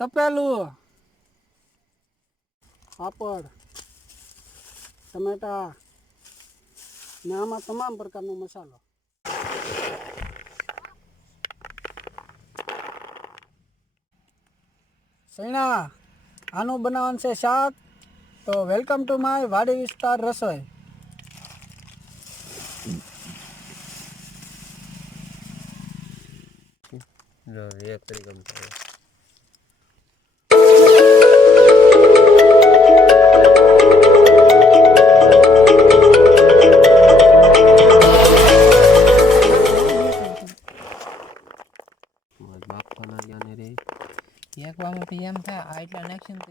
તપેલું, પાપડ, ટમેટા ને આમાં તમામ પ્રકારનો મસાલો. સૈણા આનું બનાવવાનું છે શાક. તો વેલકમ ટુ માય વાડી વિસ્તાર રસોઈ. એક તરીકે બાપના યાને રે એક વાર માં એમ થાય આ એટલા નેક્શન તો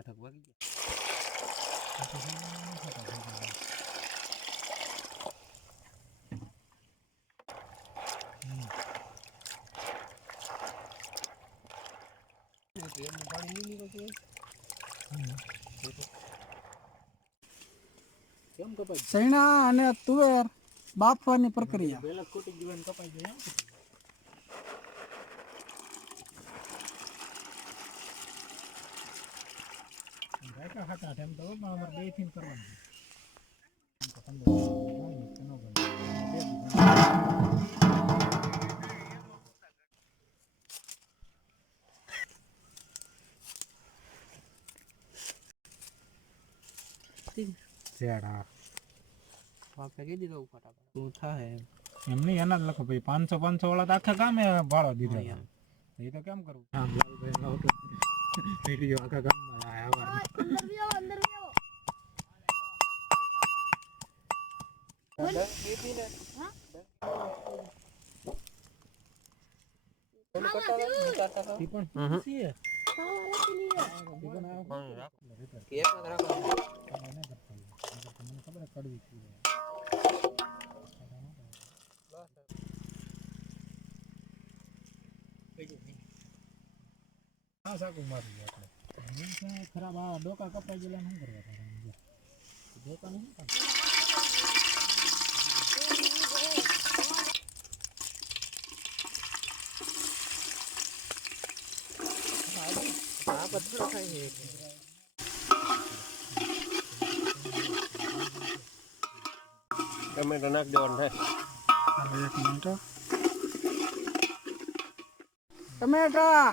8 વાગી ગયા. સૈણા અને તુવેર બાફવાની પ્રક્રિયા. એમની એના જ લખો ભાઈ 500 વાળા તો આખા ગામે ભાડો દીધો એ તો કેમ કરવું વિડીયો આખા ગામમાં ખરાબ આ ડોકા કપાઈ ગયેલા શું કરવા ટમેટો નાખ દેવાનું થાય. એક મિનિટ. ટમેટા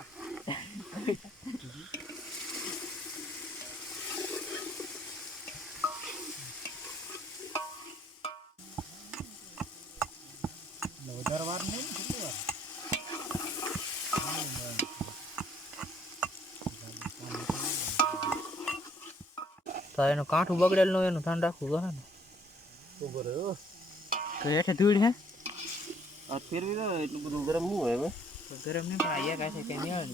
વધારે વાર નહીં કેટલી વાર તો એનું કાંઠું બગડેલ નું એનું ધ્યાન રાખવું ગમે ને ઉપર હો તો હેઠે ધૂળ હે આ ફેરવી દો એટલું બધું ગરમ નહીં હોય હવે. તો ગરમ નહીં પણ આ એક આશે કે નહીં આવે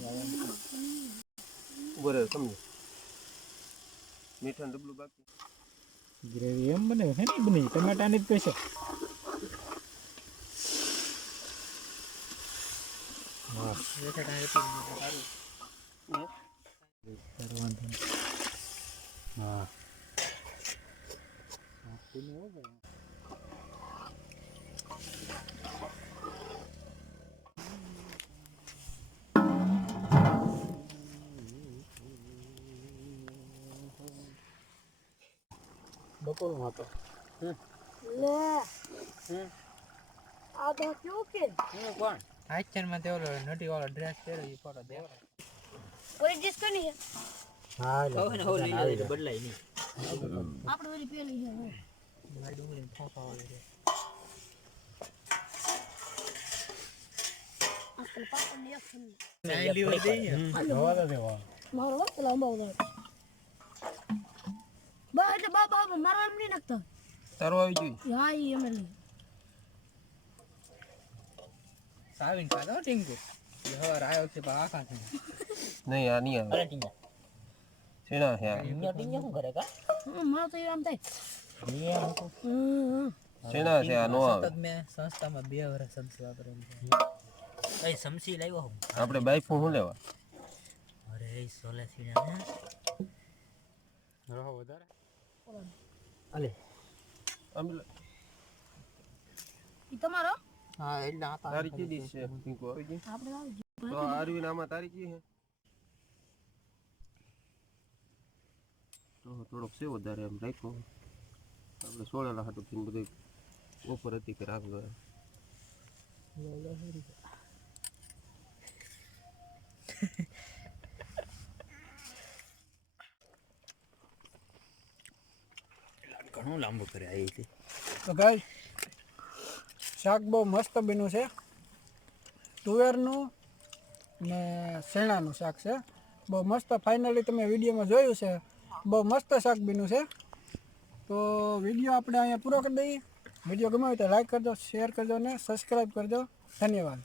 ઉપર સમજો મીઠા ડબલું બાકી ગ્રેવી એમ બને હે નહીં બની ટમેટાની જ પૈસા હેઠે કાંઈ સારું હા બકોલ માં તો લે આ તો ક્યું કે કોણ આચર માં તે ઓલો નટી વાળો ડ્રેસ પહેર્યો ઈ ફોટો દેવો ઓરી ડિસ કોની છે હા હવે હો લઈ લે બદલાય નહીં આપણે ઓરી પેલી છે મારી ડુંગળી ફોફા વાળી છે આજકાલ પાપડ ને એક નાઈ લીવર દઈએ જવા દે દેવા મારો વાત લાંબો ઉડાડ બા એટલે બાબા મારો એમ નહીં નાખતો તારો આવી જોઈએ હા ઈ એમ નહીં સાવીન કાઢો ટીંગુ હવાર આવ્યો છે પણ આખા છે નહીં આ નહીં આવે ટીંગા શેના છે આ ટીંગા શું કરે કા મારો તો એમ થાય શેના છે આ નો આવે સતત મેં સંસ્થામાં 2 વર્ષ સમસી વાપરેલી છે એ સમસી લાવ્યો હું આપણે બાઈફું શું લેવા અરે સોલે સીડા ને રહો વધારે અલે આમ લે. ઈ તમારો હા એટલે આ તારી કી ડીશ છે પિંકો આપણે લાવી તો આરવી નામાં તારી કી હે તો થોડોક સેવ વધારે એમ રાખ્યો આપણે સોળેલા હાટું થી બધું ઓફર હતી કે રાખજો ઘણું લાંબુ કરે આવી છે તો ગાઈસ શાક બહુ મસ્ત બન્યું છે તુવેરનું ને શેણાનું શાક છે બહુ મસ્ત ફાઇનલી તમે વિડીયોમાં જોયું છે બહુ મસ્ત શાક બન્યું છે તો વિડીયો આપણે અહીંયા પૂરો કરી દઈએ વિડીયો ગમ્યો હોય તો લાઈક કરજો શેર કરજો અને સબસ્ક્રાઈબ કરજો ધન્યવાદ